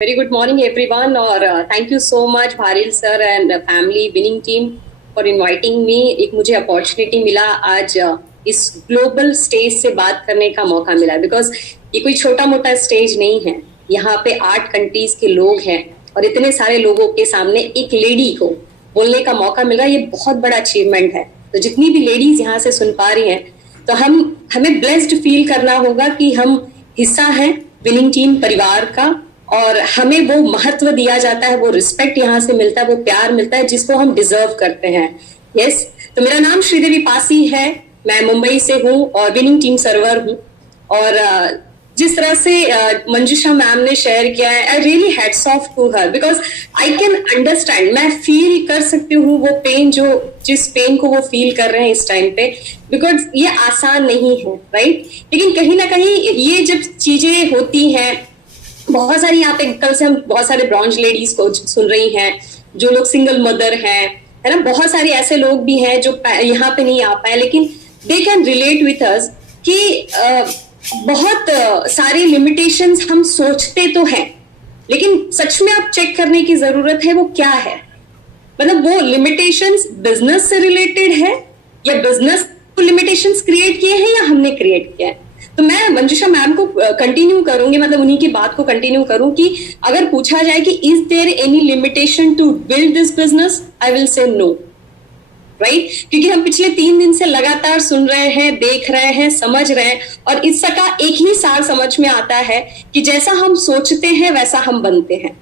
Very good morning, everyone. और thank you so much, Bharil sir and family winning team for inviting me. एक मुझे opportunity मिला आज इस ग्लोबल स्टेज से बात करने का मौका मिला बिकॉज ये कोई छोटा मोटा स्टेज नहीं है. यहाँ पे 8 कंट्रीज के लोग हैं और इतने सारे लोगों के सामने एक लेडी को बोलने का मौका मिला. ये बहुत बड़ा अचीवमेंट है. तो जितनी भी लेडीज यहाँ से सुन पा रही हैं तो हमें ब्लेस्ड फील करना होगा कि हम हिस्सा हैं विनिंग टीम परिवार का और हमें वो महत्व दिया जाता है, वो रिस्पेक्ट यहाँ से मिलता है, वो प्यार मिलता है जिसको हम डिजर्व करते हैं. यस, तो मेरा नाम श्रीदेवी पासी है. मैं मुंबई से हूँ और विनिंग टीम सर्वर हूँ. और जिस तरह से मंजुषा मैम ने शेयर किया है, I really hats off to her because I can understand. मैं फील कर सकती हूँ वो पेन जिस पेन को वो फील कर रहे हैं इस टाइम पे, बिकॉज ये आसान नहीं है, राइट. लेकिन कहीं ना कहीं ये जब चीजें होती हैं, बहुत सारी यहाँ पे कल से हम बहुत सारे ब्रॉन्ज लेडीज को सुन रही हैं, जो लोग सिंगल मदर हैं, है ना. बहुत सारे ऐसे लोग भी हैं जो यहाँ पे नहीं आ पाए लेकिन they can relate with us कि बहुत सारी लिमिटेशंस हम सोचते तो हैं लेकिन सच में आप चेक करने की जरूरत है वो क्या है. मतलब वो लिमिटेशंस बिजनेस से रिलेटेड है या बिजनेस को लिमिटेशंस क्रिएट किए हैं या हमने क्रिएट किया है. तो मैं मंजुषा मैम को कंटिन्यू करूंगी, मतलब उन्हीं की बात को कंटिन्यू करूं कि अगर पूछा जाए कि is there any limitation to build this business, I will say no, right. क्योंकि हम पिछले 3 दिन से लगातार सुन रहे हैं, देख रहे हैं, समझ रहे हैं और इसका एक ही सार समझ में आता है कि जैसा हम सोचते हैं वैसा हम बनते हैं,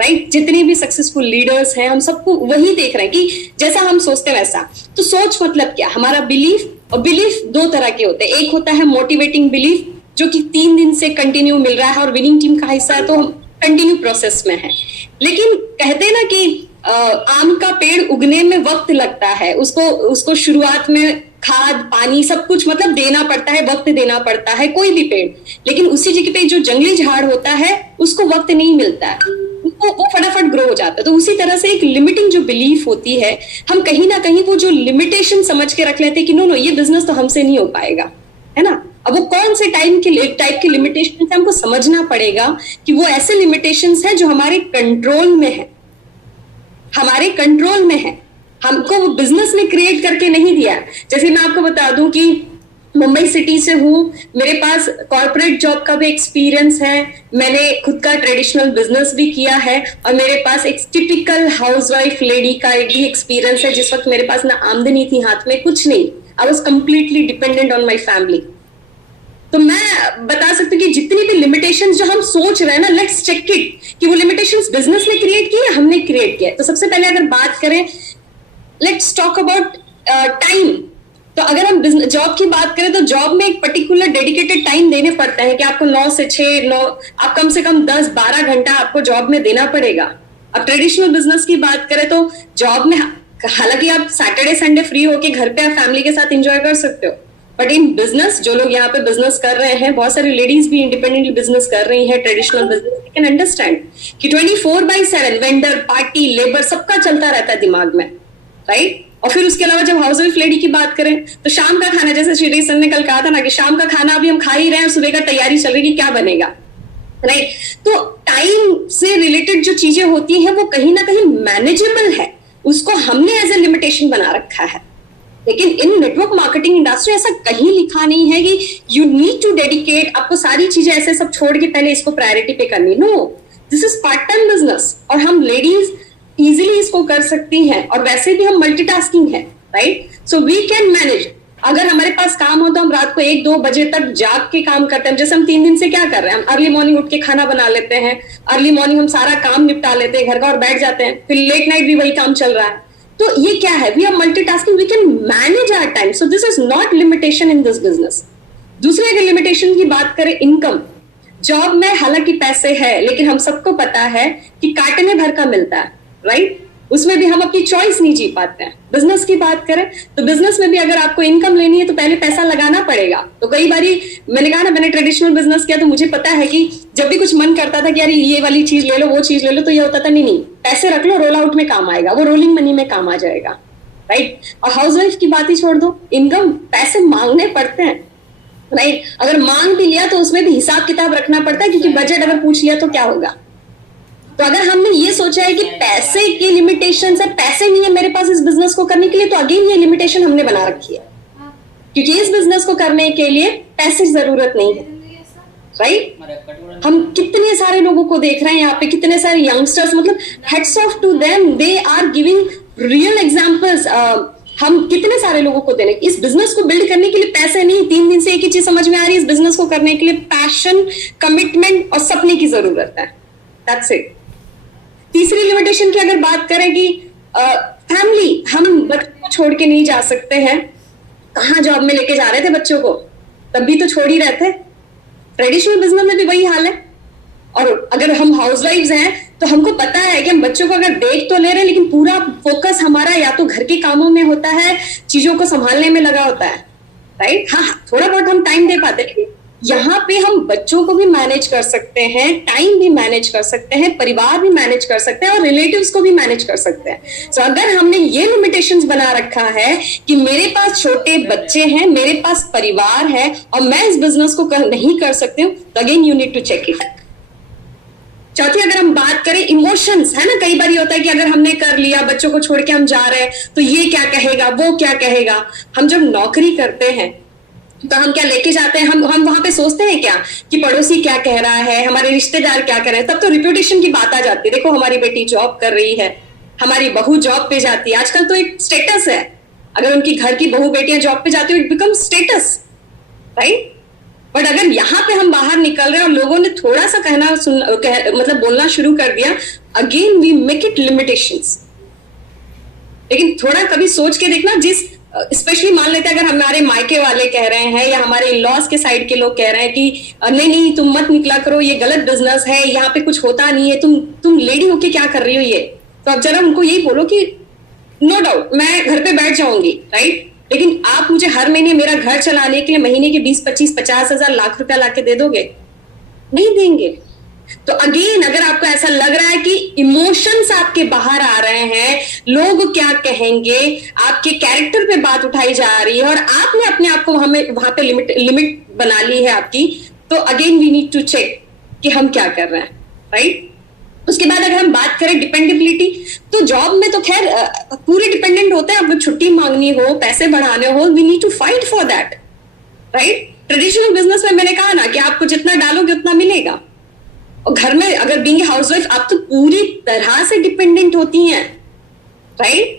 राइट. जितनी भी सक्सेसफुल लीडर्स हैं हम सबको वही देख रहे हैं कि जैसा हम सोचते हैं वैसा. तो सोच मतलब क्या, हमारा बिलीफ. और बिलीफ 2 तरह के होते हैं. एक होता है मोटिवेटिंग बिलीफ जो कि 3 दिन से कंटिन्यू मिल रहा है और विनिंग टीम का हिस्सा है तो हम कंटिन्यू प्रोसेस में है. लेकिन कहते हैं ना कि आम का पेड़ उगने में वक्त लगता है, उसको शुरुआत में खाद पानी सब कुछ मतलब देना पड़ता है, वक्त देना पड़ता है कोई भी पेड़. लेकिन उसी जगह पे जो जंगली झाड़ होता है उसको वक्त नहीं मिलता है, वो फटाफट ग्रो हो जाता है. तो उसी तरह से एक लिमिटिंग जो बिलीफ होती है, हम कहीं ना कहीं वो जो लिमिटेशन समझ के रख लेते हैं कि नो ये बिजनेस तो हमसे नहीं हो पाएगा, है ना. अब वो कौन से टाइप के लिमिटेशन है हमको समझना पड़ेगा कि वो ऐसे लिमिटेशन है जो हमारे कंट्रोल में है, हमारे कंट्रोल में है. हमको वो बिजनेस ने क्रिएट करके नहीं दिया. जैसे मैं आपको बता दूं कि मुंबई सिटी से हूँ, मेरे पास कॉर्पोरेट जॉब का भी एक्सपीरियंस है, मैंने खुद का ट्रेडिशनल बिजनेस भी किया है और मेरे पास एक टिपिकल हाउसवाइफ लेडी का एक भी एक्सपीरियंस है. जिस वक्त मेरे पास ना आमदनी थी, हाथ में कुछ नहीं, I was completely dependent on my family. तो मैं बता सकती हूँ कि जितनी भी लिमिटेशंस जो हम सोच रहे हैं ना, लेट्स चेक इट कि वो लिमिटेशंस बिजनेस ने क्रिएट की या हमने क्रिएट किया. तो सबसे पहले अगर बात करें, लेट्स टॉक अबाउट टाइम. तो अगर हम जॉब की बात करें तो जॉब में एक पर्टिकुलर डेडिकेटेड टाइम देने पड़ता है कि आपको 9 से 6 आप कम से कम 10-12 घंटा आपको जॉब में देना पड़ेगा. अब ट्रेडिशनल बिजनेस की बात करें तो जॉब में हालांकि आप सैटरडे संडे फ्री होके घर पे आप फैमिली के साथ एंजॉय कर सकते हो, बट इन बिजनेस जो लोग यहाँ पे बिजनेस कर रहे हैं, बहुत सारी लेडीज भी इंडिपेंडेंटली बिजनेस कर रही हैं, traditional business, you can understand कि 24/7 वेंडर पार्टी लेबर सबका चलता रहता है दिमाग में, राइट. और फिर उसके अलावा जब हाउस वाइफ लेडी की बात करें तो शाम का खाना, जैसे श्री सर ने कल कहा था ना कि शाम का खाना अभी हम खा ही रहे हैं, सुबह का तैयारी चल रही है कि क्या बनेगा, राइट. तो टाइम से रिलेटेड जो चीजें होती हैं वो कहीं ना कहीं मैनेजेबल है, उसको हमने एज ए लिमिटेशन बना रखा है. लेकिन इन नेटवर्क मार्केटिंग इंडस्ट्री ऐसा कहीं लिखा नहीं है कि यू नीड टू डेडिकेट, आपको सारी चीजें ऐसे सब छोड़ के पहले इसको प्रायोरिटी पे करनी. No, this is part time business और हम लेडीज इजीली इसको कर सकती हैं और वैसे भी हम मल्टीटास्किंग है, right. So we can manage. अगर हमारे पास काम हो तो हम रात को 1-2 बजे तक जाग के काम करते हैं. जैसे हम 3 दिन से क्या कर रहे हैं, हम अर्ली मॉर्निंग उठ के खाना बना लेते हैं, अर्ली मॉर्निंग हम सारा काम निपटा लेते हैं घर का और बैठ जाते हैं, फिर लेट नाइट भी वही काम चल रहा है. तो ये क्या है, we are multitasking, we can manage our time. So this is not limitation in this business. दूसरे अगर लिमिटेशन की बात करें, इनकम. जॉब में हालांकि पैसे है लेकिन हम सबको पता है कि काटने भर का मिलता है, राइट. उसमें भी हम अपनी चॉइस नहीं जी पाते हैं. बिजनेस की बात करें तो बिजनेस में भी अगर आपको इनकम लेनी है तो पहले पैसा लगाना पड़ेगा. तो कई बारी मैंने कहा ना, मैंने ट्रेडिशनल बिजनेस किया तो मुझे पता है कि जब भी कुछ मन करता था कि यार ये वाली चीज ले लो, वो चीज ले लो, तो ये होता था नहीं पैसे रख लो, रोल आउट में काम आएगा, वो रोलिंग मनी में काम आ जाएगा, राइट. और हाउस वाइफ की बात ही छोड़ दो, इनकम पैसे मांगने पड़ते हैं, राइट. अगर मांग भी लिया तो उसमें भी हिसाब किताब रखना पड़ता है क्योंकि बजट अगर पूछ लिया तो क्या होगा, तो अगर हमने ये सोचा है कि पैसे की लिमिटेशन है, पैसे नहीं है मेरे पास इस बिजनेस को करने के लिए, तो अगेन ये लिमिटेशन हमने बना रखी है, क्योंकि इस बिजनेस को करने के लिए पैसे की जरूरत नहीं है, राइट। हम कितने सारे लोगों को देख रहे हैं यहाँ पे, कितने सारे यंगस्टर्स, मतलब heads off to them, they are giving real examples. हम कितने सारे लोगों को देने, इस बिजनेस को बिल्ड करने के लिए पैसे नहीं, 3 दिन से एक ही चीज समझ में आ रही है, इस बिजनेस को करने के लिए पैशन, कमिटमेंट और सपने की जरूरत है, दैट्स इट। तीसरी लिमिटेशन की अगर बात करें कि फैमिली, हम बच्चों को छोड़ के नहीं जा सकते हैं। कहाँ जॉब में लेके जा रहे थे बच्चों को, तब भी तो छोड़ ही रहे थे। ट्रेडिशनल बिजनेस में भी वही हाल है। और अगर हम हाउसवाइफ्स हैं तो हमको पता है कि हम बच्चों को अगर देख तो ले रहे हैं, लेकिन पूरा फोकस हमारा या तो घर के कामों में होता है, चीजों को संभालने में लगा होता है, राइट। हाँ, थोड़ा बहुत हम टाइम दे पाते हैं, यहाँ पे हम बच्चों को भी मैनेज कर सकते हैं, टाइम भी मैनेज कर सकते हैं, परिवार भी मैनेज कर सकते हैं और रिलेटिव्स को भी मैनेज कर सकते हैं। सो अगर हमने ये लिमिटेशंस बना रखा है कि मेरे पास छोटे बच्चे हैं, मेरे पास परिवार है और मैं इस बिजनेस को नहीं कर सकती हूँ, तो again you need to check it. चौथी, अगर हम बात करें इमोशंस, है ना, कई बार होता है कि अगर हमने कर लिया, बच्चों को छोड़ के हम जा रहे हैं, तो ये क्या कहेगा, वो क्या कहेगा। हम जब नौकरी करते हैं तो हम क्या लेके जाते हैं, हम वहां पे सोचते हैं क्या कि पड़ोसी क्या कह रहा है, हमारे रिश्तेदार क्या कर रहे हैं, तब तो रिप्यूटेशन की बात आ जाती है। देखो हमारी बेटी जॉब कर रही है, हमारी बहू जॉब पे जाती है, आजकल तो एक स्टेटस है, अगर उनकी घर की बहू बेटियां जॉब पे जाती है, it become status, right. But अगर यहाँ पे हम बाहर निकल रहे हैं और लोगों ने थोड़ा सा मतलब बोलना शुरू कर दिया, again we make it limitations. लेकिन थोड़ा कभी सोच के देखना, जिस स्पेशली मान लेते हैं अगर हमारे मायके वाले कह रहे हैं या हमारे इन-लॉज के साइड के लोग कह रहे हैं कि नहीं नहीं तुम मत निकला करो, ये गलत बिजनेस है, यहाँ पे कुछ होता नहीं है, तुम लेडी होके क्या कर रही हो ये, तो अब जरा उनको यही बोलो कि नो डाउट मैं घर पे बैठ जाऊंगी, राइट, लेकिन आप मुझे हर महीने मेरा घर चलाने के लिए महीने के 20, 25, 50 हजार, लाख रुपया लाके दे दोगे? नहीं देंगे। तो अगेन अगर आपको ऐसा लग रहा है कि इमोशंस आपके बाहर आ रहे हैं, लोग क्या कहेंगे, आपके कैरेक्टर पे बात उठाई जा रही है और आपने अपने आप को वहां पे लिमिट बना ली है आपकी, तो again we need to check कि हम क्या कर रहे हैं, राइट। उसके बाद अगर हम बात करें डिपेंडेबिलिटी, तो जॉब में तो खैर पूरे डिपेंडेंट होते हैं, अब छुट्टी मांगनी हो, पैसे बढ़ाने हो, we need to fight for that, right. Traditional business में मैंने कहा ना कि आपको जितना डालोगे उतना मिलेगा, और घर में अगर बीइंग हाउसवाइफ आप तो पूरी तरह से डिपेंडेंट होती हैं, राइट।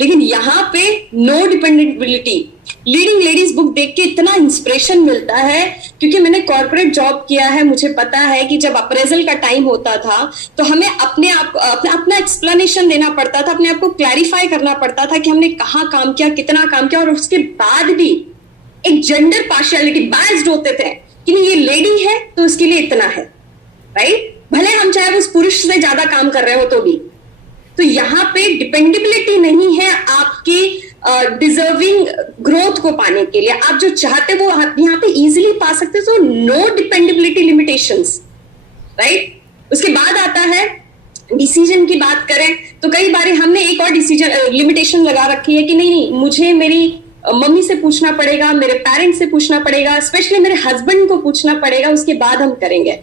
लेकिन यहाँ पे no dependability. Leading ladies book देख के इतना इंस्पिरेशन मिलता है, क्योंकि मैंने कॉर्पोरेट जॉब किया है, मुझे पता है कि जब अप्रेजल का टाइम होता था तो हमें अपना एक्सप्लेनेशन देना पड़ता था, अपने आप को क्लैरिफाई करना पड़ता था कि हमने कहाँ काम किया, कितना काम किया, और उसके बाद भी एक जेंडर पार्शियलिटी बायस्ड होते थे कि नहीं ये लेडी है तो उसके लिए इतना है, राइट, भले हम चाहे उस पुरुष से ज्यादा काम कर रहे हो तो भी। तो यहाँ पे डिपेंडेबिलिटी नहीं है आपकी डिजर्विंग ग्रोथ को पाने के लिए, आप जो चाहते वो आप यहाँ पे इजीली पा सकते हो। No dependability limitations, right. उसके बाद आता है डिसीजन की बात करें तो कई बार हमने एक और डिसीजन लिमिटेशन लगा रखी है कि नहीं नहीं मुझे मेरी मम्मी से पूछना पड़ेगा, मेरे पेरेंट्स से पूछना पड़ेगा, स्पेशली मेरे हस्बैंड को पूछना पड़ेगा, उसके बाद हम करेंगे।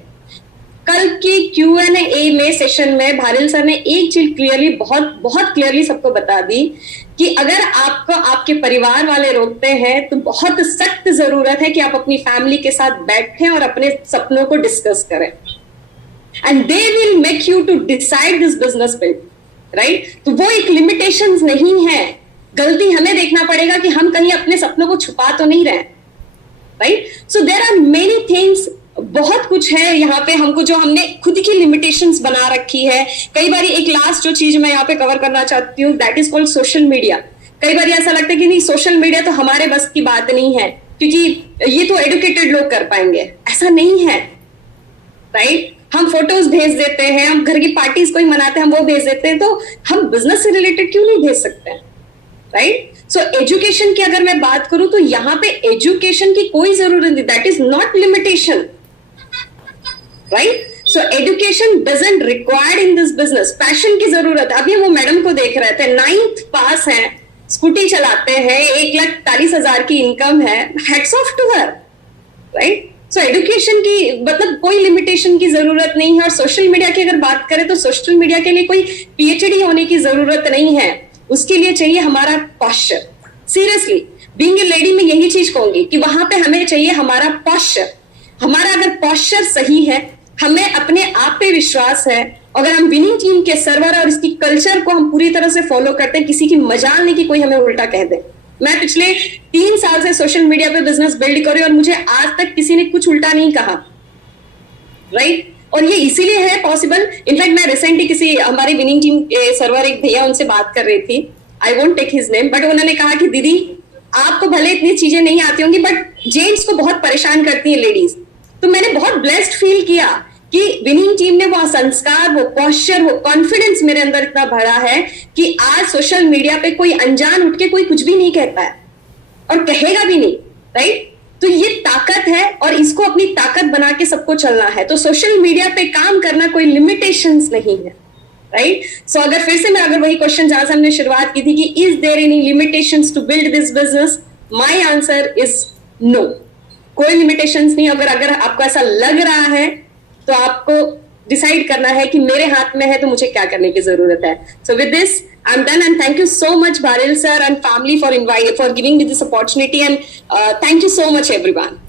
कल के Q&A में सेशन में भारिल सर ने एक चीज क्लियरली बहुत क्लियरली सबको बता दी कि अगर आपको आपके परिवार वाले रोकते हैं तो बहुत सख्त जरूरत है कि आप अपनी फैमिली के साथ बैठें और अपने सपनों को डिस्कस करें, and they will make you to decide this business build, right. तो वो एक लिमिटेशंस नहीं है, गलती हमें देखना पड़ेगा कि हम कहीं अपने सपनों को छुपा तो नहीं रहे, right. So there are many things, बहुत कुछ है यहाँ पे हमको जो हमने खुद की लिमिटेशंस बना रखी है। कई बार एक लास्ट जो चीज मैं यहाँ पे कवर करना चाहती हूँ, that is called social media. कई बार ऐसा लगता है कि नहीं सोशल मीडिया तो हमारे बस की बात नहीं है, क्योंकि ये तो एडुकेटेड लोग कर पाएंगे, ऐसा नहीं है, राइट। हम फोटोज भेज देते हैं, हम घर की पार्टीज कोई मनाते हैं हम वो भेज देते हैं, तो हम बिजनेस से रिलेटेड क्यों नहीं भेज सकते हैं, राइट। सो एजुकेशन की अगर मैं बात करूं तो यहाँ पे एजुकेशन की कोई जरूरत नहीं, that is not limitation, right. So education doesn't required in this business. Passion की जरूरत है। अभी वो मैडम को देख रहे थे, 9th पास है, स्कूटी चलाते हैं, 1,40,000 की इनकम है, heads off to her, right. So education की मतलब कोई लिमिटेशन की जरूरत नहीं है। और सोशल मीडिया की अगर बात करें तो सोशल मीडिया के लिए कोई पीएचडी होने की जरूरत नहीं है, उसके लिए चाहिए हमारा posture. Seriously being a lady में यही चीज कहूंगी कि वहां पे हमें चाहिए हमारा पॉस्चर। हमारा अगर पॉस्चर सही है, हमें अपने आप पे विश्वास है, अगर हम विनिंग टीम के सर्वर और इसकी कल्चर को हम पूरी तरह से फॉलो करते हैं, किसी की मजाल नहीं कि कोई हमें उल्टा कह दे। मैं पिछले 3 साल से सोशल मीडिया पे बिजनेस बिल्ड कर रही हूं और मुझे आज तक किसी ने कुछ उल्टा नहीं कहा, राइट? और ये इसीलिए है पॉसिबल। इनफैक्ट मैं रिसेंटली किसी हमारी विनिंग टीम के सर्वर एक भैया उनसे बात कर रही थी, I won't take his name, but उन्होंने कहा कि दीदी आपको भले इतनी चीजें नहीं आती होंगी बट जेंट्स को बहुत परेशान करती है लेडीज। तो मैंने बहुत ब्लेस्ड फील किया कि विनिंग टीम ने वो संस्कार, वो पॉस्चर, वो कॉन्फिडेंस मेरे अंदर इतना भरा है कि आज सोशल मीडिया पे कोई अनजान उठ के कोई कुछ भी नहीं कहता है और कहेगा भी नहीं, राइट? तो ये ताकत है और इसको अपनी ताकत बना के सबको चलना है। तो सोशल मीडिया पे काम करना कोई लिमिटेशंस नहीं है, राइट? सो अगर फिर से मैं अगर वही क्वेश्चन जहां से हमने शुरुआत की थी कि is there any limitations to build this business, my answer is no. कोई लिमिटेशंस नहीं। अगर आपको ऐसा लग रहा है तो आपको डिसाइड करना है कि मेरे हाथ में है तो मुझे क्या करने की जरूरत है। So with this I am done and thank you so much Bharil sir and family for giving me this opportunity and thank you so much everyone.